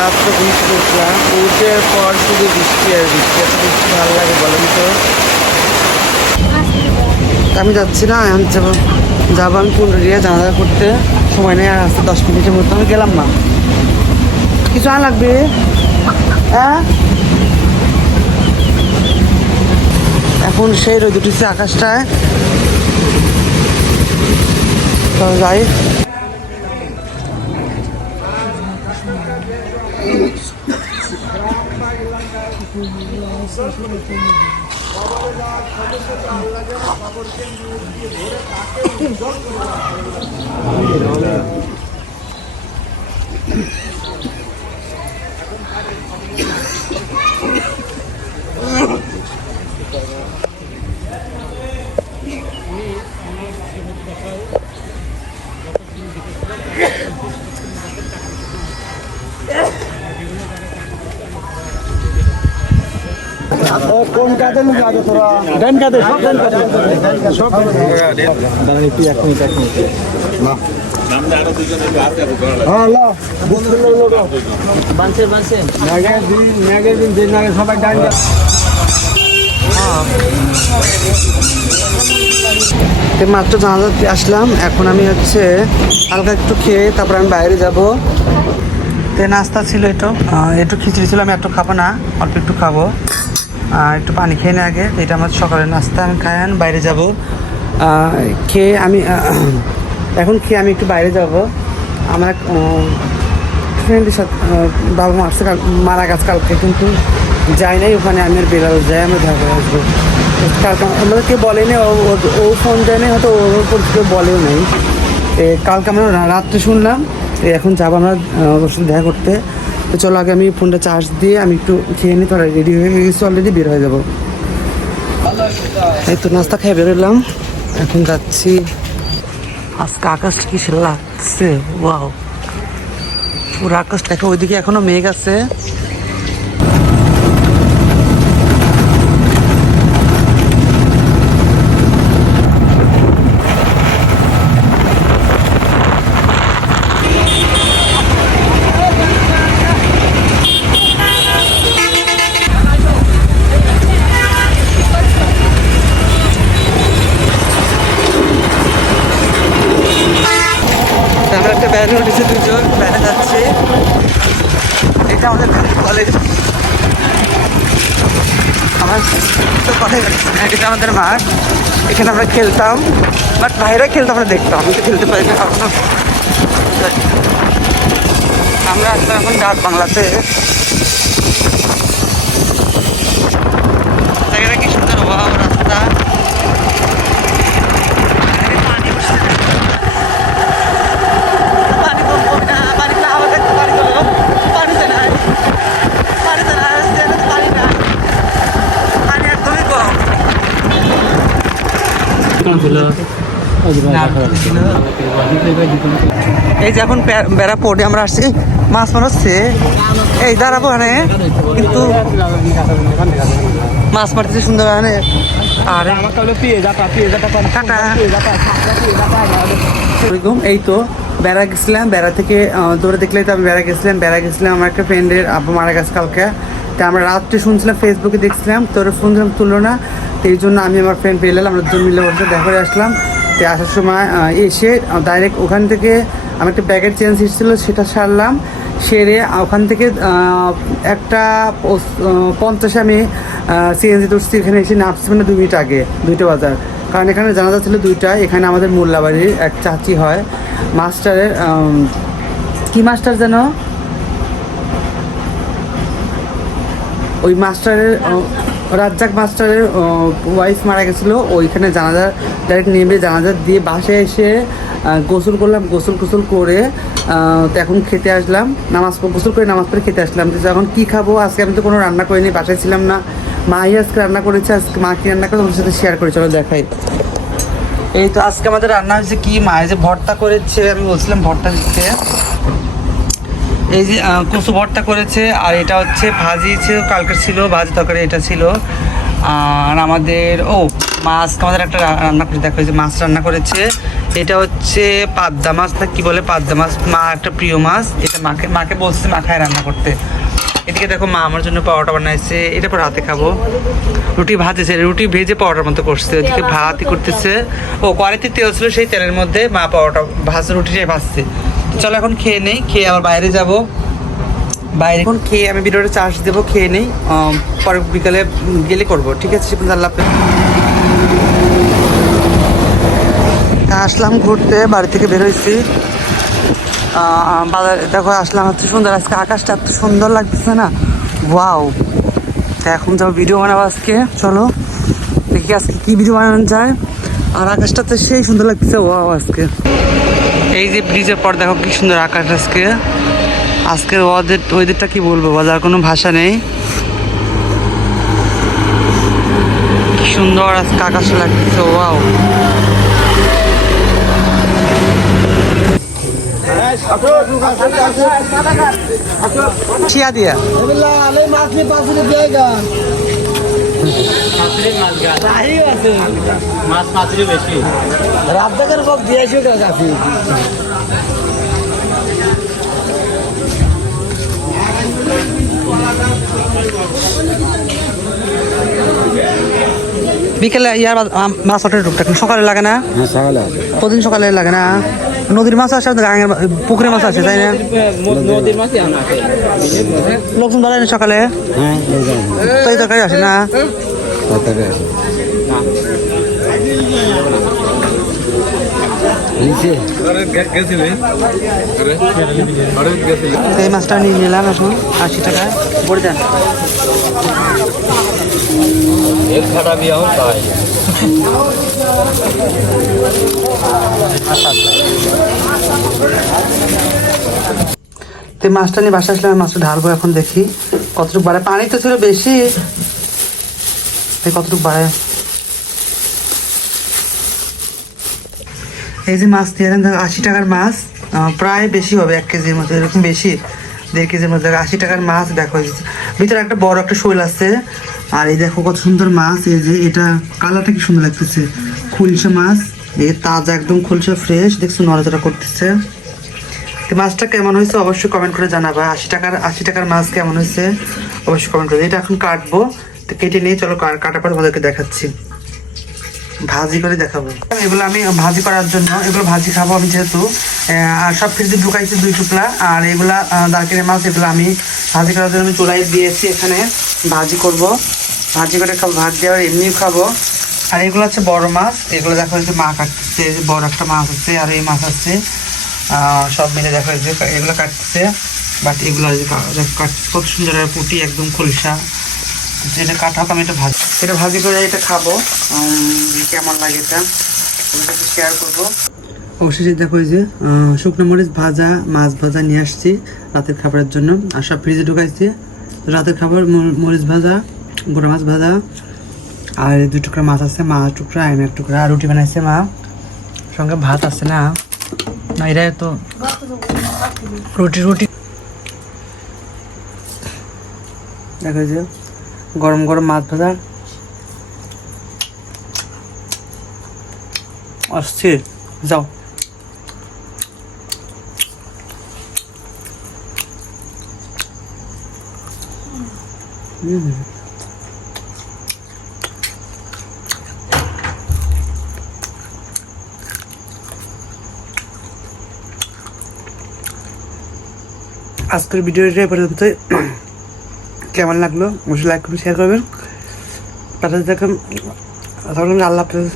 মাত্র ঘুম থেকে উঠলাম, উঠের পর শুধু বৃষ্টি আর বৃষ্টি, এত বৃষ্টি ভালো লাগে বলেন তো। আমি যাচ্ছি না, এখন যাবো আমি পুনরিয়া জানাজা করতে, সময় নেই আর আসতে 10 মিনিটের মতো। আমি গেলাম না, কিছু আনা লাগবে? হ্যাঁ, এখন সেই রোদ উঠেছে আকাশটায়, তো যাই। কোন কাজে লোক আছে তোরা? ডান কাজে, সব ডান কাজে, সব দাঁড়ান একটু, এক মিনিট না নামটা আরো দুজন আছে হ্যাঁ ল বানছে নাগের দিন যে নাগে সবাই ডান কাজে। মাত্র জানাজাতে আসলাম, এখন আমি হচ্ছে হালকা একটু খেয়ে তারপর আমি বাইরে যাব। তো নাস্তা ছিল একটু খিচুড়ি ছিল, আমি একটু খাবো না, অল্প একটু খাবো, একটু পানি খেয়ে নিই আগে। এটা আমার সকালের নাস্তা, আমি খাই বাইরে যাব। খেয়ে আমি এখন আমি একটু বাইরে যাব। আমার ফ্রেন্ডের সাথে, বাবা মারা গেছে কালকে, কিন্তু যাই নাই ওখানে, আমি আর বেলাল যাই, আমরা দেখা করে আসবো। কালকে আমাদের কেউ বলেনি, ও ফোন দেয় নাই, হয়তো ওর কেউ বলেও নেই। কালকে আমরা রাত্রে শুনলাম, এখন যাবো আমরা ওর সাথে দেখা করতে। তো চলো আগে আমি ফোনটা চার্জ দিয়ে আমি একটু খেয়ে নিই, তোরা রেডি হয়ে গেছি অলরেডি, বের হয়ে যাবো। এই তো নাস্তা খেয়ে বেরোলাম, এখন যাচ্ছি। আজকে আকাশটা কি সে লাগছে, ওয়াও, পুরো আকাশ দেখো, ওইদিকে এখনো মেঘ আছে। আমরা একটা ব্যানে উঠেছি, দুজন ব্যানে যাচ্ছে। এটা আমাদের কলেজ, আমার তো কলেজ, এটা আমাদের মাঠ, এখানে আমরা খেলতাম, বাট বাইরে খেলতে আমরা দেখতাম, আমি তো খেলতে পারি না। আমরা আসলাম এখন ডাক বাংলাতে। জায়গাটা কি সুন্দর, ওয়াও, রাস্তা। এই যে এখন বেড়া পড়ে আমরা আসছি, মাছ মারছে, এই দাঁড়াবো এখানে, কিন্তু মাছ মারতেছে সুন্দর এখানে। আর এই তো বেড়া গেছিলাম, বেড়া থেকে দৌড়ে দেখলে তো আমি বেড়া গেছিলাম আমার একটা ফ্রেন্ডের আব্বু মারা গেছে কালকে। তা আমরা রাত্রে শুনছিলাম, ফেসবুকে দেখছিলাম, তোর ফোন তুললো না, তো এই জন্য আমি আমার ফ্রেন্ড পেলাম, আমরা দুজন মিলে বসে দেখা করে আসলাম। তো আসার সময় এসে ডাইরেক্ট ওখান থেকে আমি একটা ব্যাগের চেঞ্জ এসেছিলো, সেটা সারলাম, সেরে ওখান থেকে একটা 50 আমি সিএনজি তুলছি, এখানে এসে নামছি মানে 2 মিনিট আগে, 2টা বাজার, কারণ এখানে জানাজা ছিল 2টায়। এখানে আমাদের মোল্লাবাড়ির এক চাচি হয়, মাস্টারের কি মাস্টার যেন, ওই মাস্টারের রাজ্জাক মাস্টারের ওয়াইফ মারা গেছিলো, ওইখানে জানাজা ডাইরেক্ট নেমে জানাজা দিয়ে বাসায় এসে গোসল করলাম, গোসল করে তো এখন খেতে আসলাম, গোসল করে নামাজ পড়ে খেতে আসলাম। তো এখন কী খাবো, আজকে আমি তো কোনো রান্না করিনি, বাসায় ছিলাম না, মাই আজকে রান্না করেছে, আজকে মা কি রান্না করে তোমার সাথে শেয়ার করে, চলো দেখাই। এই তো আজকে আমাদের রান্না হয়েছে কি, মা যে ভর্তা করেছে, আমি বলছিলাম ভর্তা দিতে, এই যে কচু ভর্তা করেছে, আর এটা হচ্ছে ভাজি ছিল, কালকের ছিল ভাজি তরকারি, এটা ছিল। আর আমাদের মাছ আমাদের একটা রান্না করে দেখো, যে মাছ রান্না করেছে। এটা হচ্ছে পাবদা মাছ না কি বলে, পাবদা মাছ মা একটা প্রিয় মাছ। এটা মাকে বলছে মাখায় রান্না করতে। এদিকে দেখো মা আমার জন্য পরোটা বানাইছে, এটা পর রাতে খাবো। রুটি ভাজেছে, রুটি ভেজে পরোটার মতো করছে। ওদিকে ভাতই করতেছে। ও কড়াইতে তেল ছিল, সেই তেলের মধ্যে মা পরোটা ভাজছে, রুটিটাই ভাজছে। চলো এখন খেয়ে নেই, খেয়ে আবার বাইরে যাব। বাইরে এখন খেয়ে আমি ভিডিওটা চার্জ দেবো, খেয়ে নেই, পরে বিকালে গেলে করবো। ঠিক আছে, আল্লাহ হাফেজ। আসলাম ঘুরতে, বাড়ি থেকে বের হয়েছি বাজার। দেখো আসলাম, হচ্ছে সুন্দর আজকে আকাশটা এত সুন্দর লাগতেছে না, ওয়াও। তা এখন যাবো ভিডিও বানাবো আজকে, চলো দেখি আজকে কি ভিডিও বানানো যায়। আর আকাশটা তো সেই সুন্দর লাগতেছে, ওয়াও। এই যে ব্রিজের পর দেখো কি সুন্দর আকাশ আজকে। আজকের ওয়েদারটা কি বলবো, বাজার কোনো ভাষা নেই। কি সুন্দর আজকে আকাশ লাগতেছে, ওয়াও। চিয়া দিয়া বিকেলে ইয়ার মাছ ওঠে টুকটাক, সকালে লাগে না? সকালে প্রতিদিন সকালে লাগে না? নদীর মাছ আসে, পুকুরের মাছ আছে, তাই না? লোকজন ধরে সকালে তাই তরকারি আসে না? এই মাছটা নিয়ে নিলাম এখন 80 টাকায়, পড়ে যান। তো মাছটা নিয়ে বাসা আসলে মাছটা ঢালবো, এখন দেখি কতটুকু বাড়ে। পানি তো ছিল বেশি, কতটুকু বাড়ে। এই যে মাছ দিয়ে 80 টাকার মাছ, প্রায় বেশি হবে 1 কেজির মতো, এরকম বেশি 1.5 কেজির মধ্যে 80 টাকার মাছ। দেখো ভিতরে একটা বড় একটা শৈল আছে। আর এই দেখো কত সুন্দর মাছ, এই যে এটা কালারটা কি সুন্দর লাগতেছে, খুলসা মাছ, এই তাজা একদম খুলসা ফ্রেশ, দেখছো নড়াচড়া করতেছে। তো মাছটা কেমন হয়েছে অবশ্যই কমেন্ট করে জানাবা। 80 টাকার মাছ কেমন হয়েছে অবশ্যই কমেন্ট করে। এটা এখন কাটবো, তো কেটে নিয়ে চলো কাটার পর তোমাদেরকে দেখাচ্ছি, ভাজি করে দেখাবো। এগুলো আমি ভাজি করার জন্য, এগুলো ভাজি খাবো আমি যেহেতু। আর সব ফ্রিজে ঢুকাইছি 2 টুকরা। আর এগুলা দারকিনি মাছ, এগুলো আমি ভাজি করার জন্য আমি চুলাই দিয়েছি, এখানে ভাজি করব। ভাজি করে খাবো, ভাত দিয়ে আবার এমনিও খাবো। আর এগুলো হচ্ছে বড় মাছ, এগুলো দেখো হচ্ছে মা কাটতেছে, বড় একটা মাছ আছে আর এই মাছ আছে, সব মিলে দেখো যে এগুলো কাটতেছে। বাট এগুলো কত সুন্দর পুটি একদম খোলসা। এটা কাটা হোক, আমি এটা ভাজি করে এটা খাবো, কেমন লাগে এটা শেয়ার করবো অবশ্যই। দেখো এই যে শুকনো মরিচ ভাজা, মাছ ভাজা নিয়ে আসছি রাতের খাবারের জন্য। আর সব ফ্রিজে ঢুকাইছি রাতের খাবার, মরিচ ভাজা, গোটা মাছ ভাজা, আর 2 টুকরা মাছ আছে, মা টুকরা আমি 1 টুকরা। আর রুটি বানাইছে মা, সঙ্গে ভাত আছে না, না এটাই তো রুটি। দেখো যে গরম গরম মাছ ভাজা আসছে, যাও। আজকের ভিডিওটা পর্যন্ত কেমন লাগলো অবশ্যই লাইক করবেন, শেয়ার করবেন। পাঠাতে থাকুন। আল্লাহ হাফেজ।